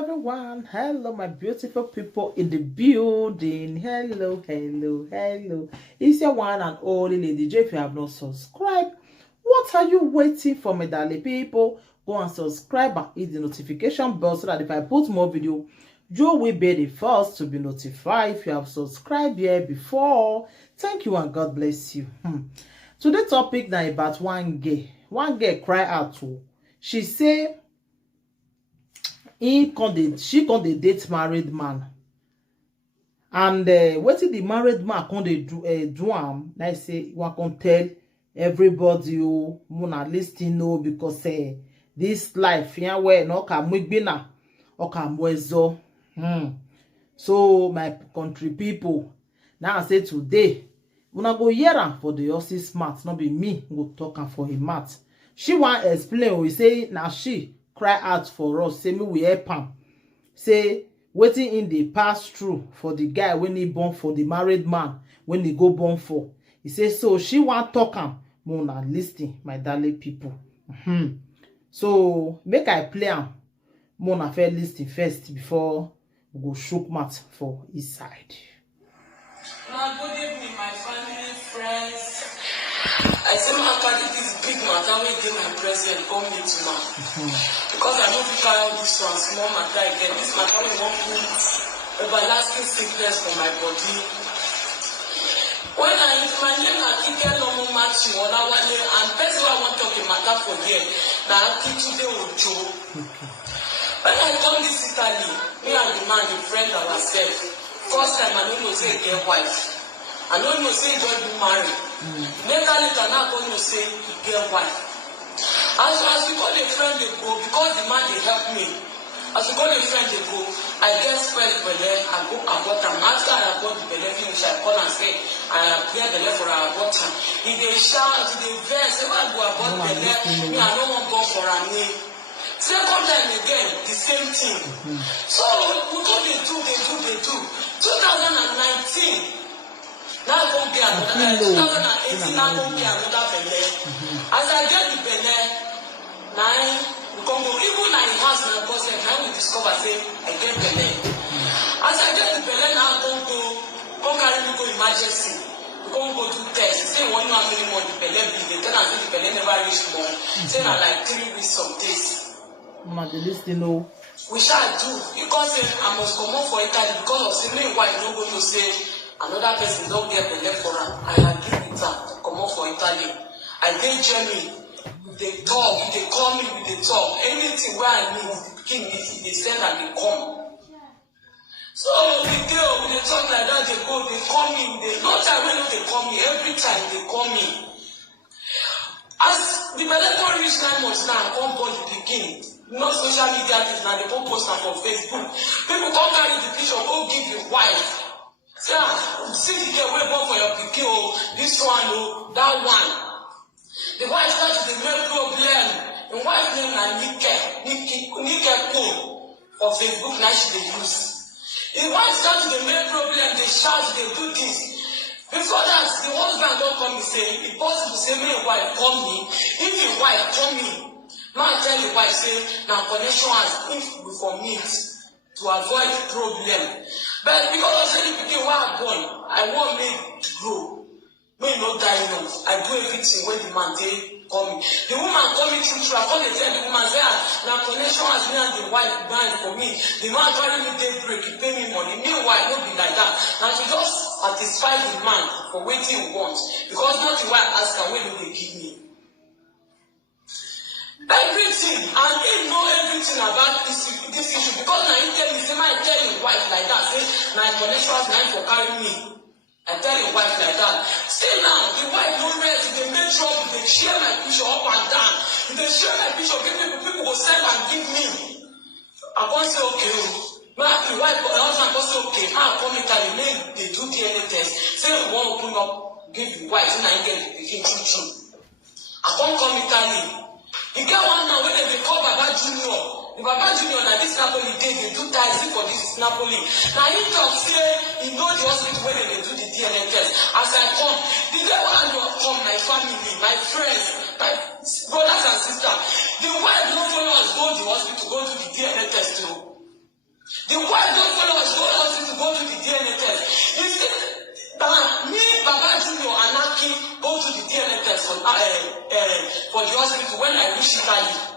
everyone. Hello, my beautiful people in the building. Hello. It's your one and only Lady J. If you have not subscribed, what are you waiting for, my darling people? Go and subscribe and hit the notification bell so that if I put more video, you will be the first to be notified. If you have subscribed here before, thank you and God bless you. Today's topic now about one girl. One girl cry out to. She say she con dey date married man, and wetin the married man con dey do am, like say one con tell everybody muna lis ten o, because this life here where no ka mugbina o ka mwezo. So my country people, now I say today una go hear am for the horse's mouth, not be me go talk am for him mouth. She wan explain. We say na she cry out for us, say me we help am, say wetin in dey pass through for the guy when he born for the married man when he go born for. He say so she wan talk am, una lis ten, my darling people. So make I play am, una first lis ten first before we go shook mouth for his side. Good evening, my family, friends. I say my carry this big matter wey dey my present come meet now. Because I know fit carry all this one small matter again. This matter wey wan put everlasting sickness for my body. When my name na Kike Lomo Matthew Olawale, and person wey I wan talk a matter for here na Akintunde Ojo. When I come this Italy, me and the man dey friend ourselves. First time I don't know say he get wife. I don't know say he just be married. Later now I don't know say he get wife. As we call a friend they go, because the man they help me. As we call a friend they go, I get first belle, I go abort am. After I abort the belle finish, I call and say I clear belle for our abort am. If they shout, if they vex, say I go abort belle, me I don't want go for a name. Second time again, the same thing. So we go they do. 2019. Now I go get another. 2018. Now I go get another belle. As I get the belle, now we come go. Even now in house now, because now we discover say I get belle. As I get the belle, now I come carry me go emergency. We come go do test. Say one know how many months the belle be. They tell us the belle never reach more. Say na like 3 weeks some days. We shall do because I must come on for Italy because of say me wife no go to say another person don't get the left for her. I agree with her to come on for Italy. I did Germany. They talk, they call me, they talk. Anything where I need the king is they send and they come. So we go, they talk like that, they go, they call me, they no time when they call me, every time they call me. As the medical reach 9 months now, I come born the beginning. Not social media is now, they go post them on Facebook. People come carry the picture, go give your wife. Say, see the girl way born for your pikin, this one, that one. The wife started the main problem. The wife name na Nike Cool for Facebook, now she they use. The wife started the main problem, they shout, they do this. Before that, the husband don't come and say, if possible, say, me wife call me. If your wife call me, man tell the wife, say, now connection has if for me to avoid problem. But because of saying the why I'm born, I want me to grow. Me no die no. I do everything when the man they call me. The woman call me through. I call the tell the woman say, now connection has me and the wife bind for me. The man carry me day break, he pay me money. Meanwhile, no be like that. Now she just satisfy the man for waiting he wants. Because not the wife ask her when they give me. Everything, and he know everything about this issue because now he tell me, say, I tell your wife like that, say, now connection has now for carry me. I tell your wife like that. Still now, the wife no rest, they make trouble, they share my picture up and down. If they share my picture, people go send and give me. I can't say, okay, the wife, the husband can't say, okay, I'll come in time, they do DNA test. Say, we want to open up, give the wife, and I get the pikin true. I can't come in time. You get one now when they call Baba Junior. The Baba Junior now this Napoli day they do taxi for this Napoli. Now he talk say he know the hospital where they do the DNA test. As I come, the day when I come, my family, my friends, my brothers and sisters, the wife no follow us go to the hospital, go to the DNA test too. The wife don't follow us, go hospital, go to the DNA test. You see, me, Baba Junior, and Aki go to the DNA test for the hospital when I reach Italy.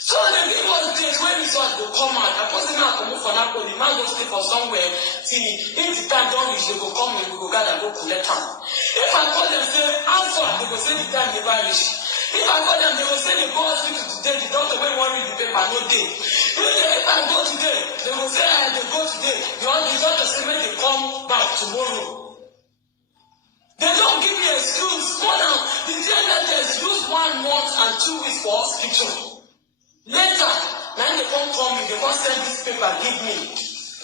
So the give us dates when results will come out. I person now come for that, but the man go stay for somewhere till if the time don't reach, they go come and we go gather go collect them. If I call them say how far, they go say the time never reach. If I call them, they will say they go hospital today. The doctor will want read the paper no day. If I go today, they will say they go today. The doctor say when they come back tomorrow. They don't give me excuse. Go now. The DNA test use 1 month and 2 weeks for hospital. Later, when they come me, they come send this paper, give me.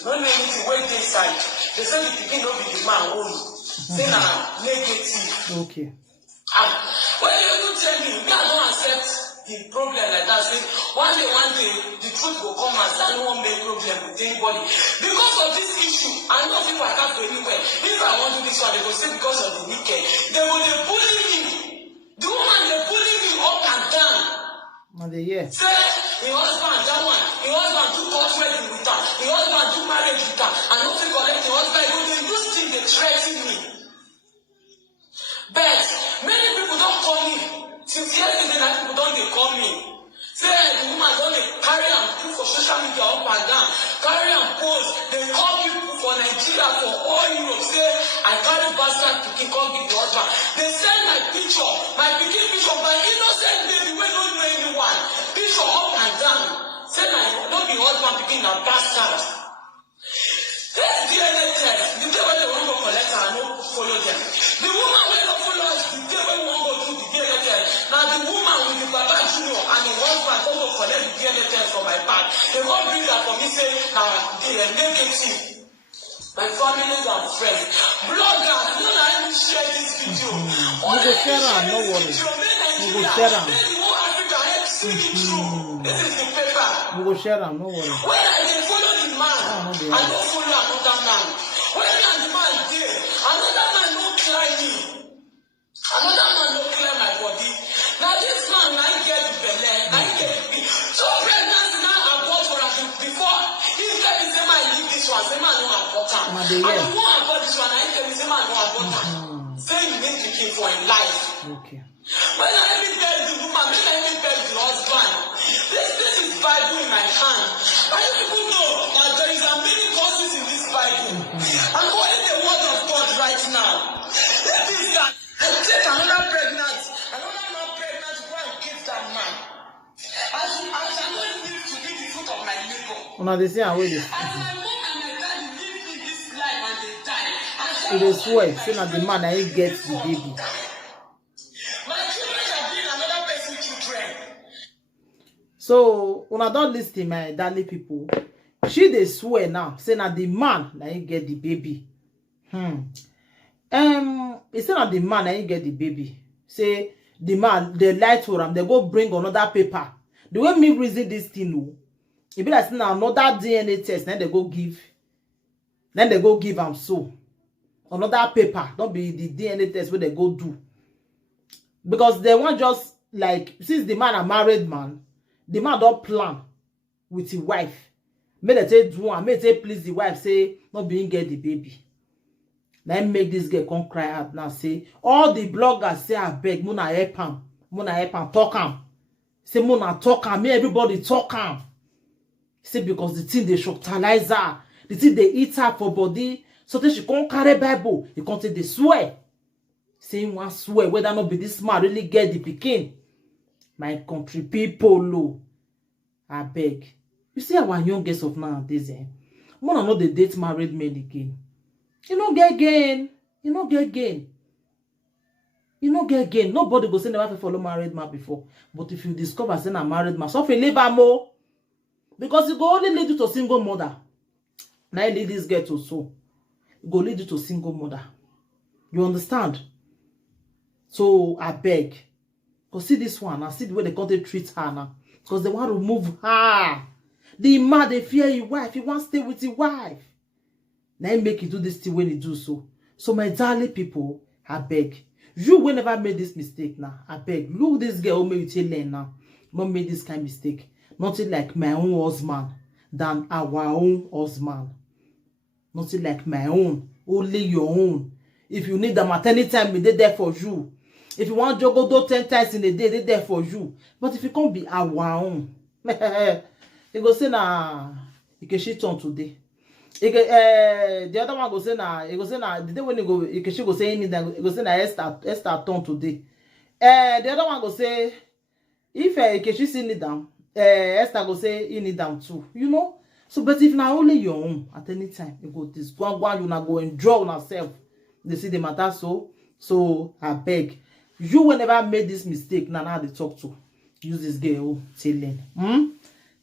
No know anything, wait inside. They say the pikin no be the man only. Say na negative. Okay. When you tell me, I don't accept the problem like that. Say one day, the truth will come and I don't want make problem with anybody. Because of this issue, I know people I can't go anywhere. If I want to do this one, they will say because of the wicked. They will bully me. The woman they bully me up and down. Say, your husband, that one, your husband do court wedding with her, your husband do marriage with her, and not to collect your husband, they use things, they threaten me. But many people don't call me. Since yesterday, that people don't they call me. Say, the woman don't they carry and put for social media up and down, carry and post. They call people for Nigeria, for all Europe, say, I carry bastard to kick on with the husband. They send my picture, my picture, my innocent baby, we don't know anyone. Picture up and down. Say, don't be husband picking a bastard. Let's DNA test. The day when they want to go collect her, I don't follow them. The woman will not follow us the day when we want to go do the DNA test. Now the woman with the Baba Junior and the husband go collect the DNA test from my back. They won't bring that for me, say, now they are negative. My families and friends. Bloggers, you know, let me share this video. We go share am, no worry. We go share am. This is the paper. We go share am, no worry. When I follow the man, I don't follow another man. When I the man there, another man don't climb me. Another man don't climb my body. Now this man, I get the belly, I get the so pregnancy now abort for him before. He tell me say man leave this one, say man no abort am. And the one abort this one, I tell me say man no abort am. Say you need to keep for in life. Okay. When I even tell the woman, when I even tell the husband, this is Bible in my hand. And people know that there is a many causes in this Bible. I'm holding the word of God right now. That is that take another pregnant, another man pregnant, go and kiss that man. I shall not live to eat the fruit of my labor. They say I will. As my mom and my dad live in this life and they die. It is swear, say that the man I get the baby. So when I don't listen, my darling people, she they swear now, say that the man that you get the baby. It's not the man that you get the baby. Say the man they lie to him, they go bring another paper. The way me reason this thing, it be like now another DNA test, then they go give them so another paper. Don't be the DNA test where they go do. Because they want just like since the man a married man. The man don't plan with his wife. May they say do one, may they please the wife, say not being get the baby. Then make this girl come cry out now. Say all the bloggers say I beg, Muna help him, talk him. Say Muna talk him, may everybody talk him. Say because the thing they shocktalize her, the thing they eat her for body, so that she can't carry Bible, they can't say they swear. Saying one swear whether not be this man really get the pikin. My country people, low. I beg. You see our youngest of nowadays, Wanna know the date married men again. You know get gain. You know get gain. You know get gain. Nobody go say never follow married man before. But if you discover say a married man, so if you labor more. Because it go only lead you to single mother. Now you lead this girl to so. It go lead you to single mother. You understand? So I beg. Because see this one, I see the way they can't treat her now. Because they want to remove her. The man, they fear your wife. He wants to stay with his wife. Now he make you do this thing when he do so. So my darling people, I beg. You will never make this mistake now. I beg. Look this girl who made you learn now. Not make this kind of mistake. Nothing like my own husband. than our own husband. Nothing like my own, only your own. If you need them at any time, they there for you. If you want to go 10 times in a day, they there for you. But if you can't be our own, you go say na you can shit on today. The other one go say na the day when you go you can go say anything, you go say na Esther turn today. The other one go say if Ikechi see need them, Esther go say you need them too. You know. So, but if na only your own at any time, you go this one you na go enjoy on yourself. They see the matter so I beg you whenever made this mistake now they talk to use this girl telling.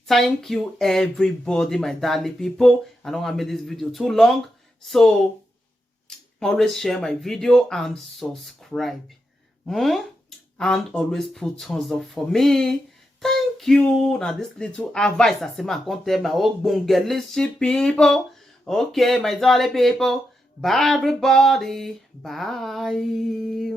Thank you everybody, my darling people. I don't want to make this video too long, so always share my video and subscribe. And always put thumbs up for me. Thank you. Now this little advice I say I can't tell my old Bungalishi people. Okay, my darling people. Bye everybody. Bye.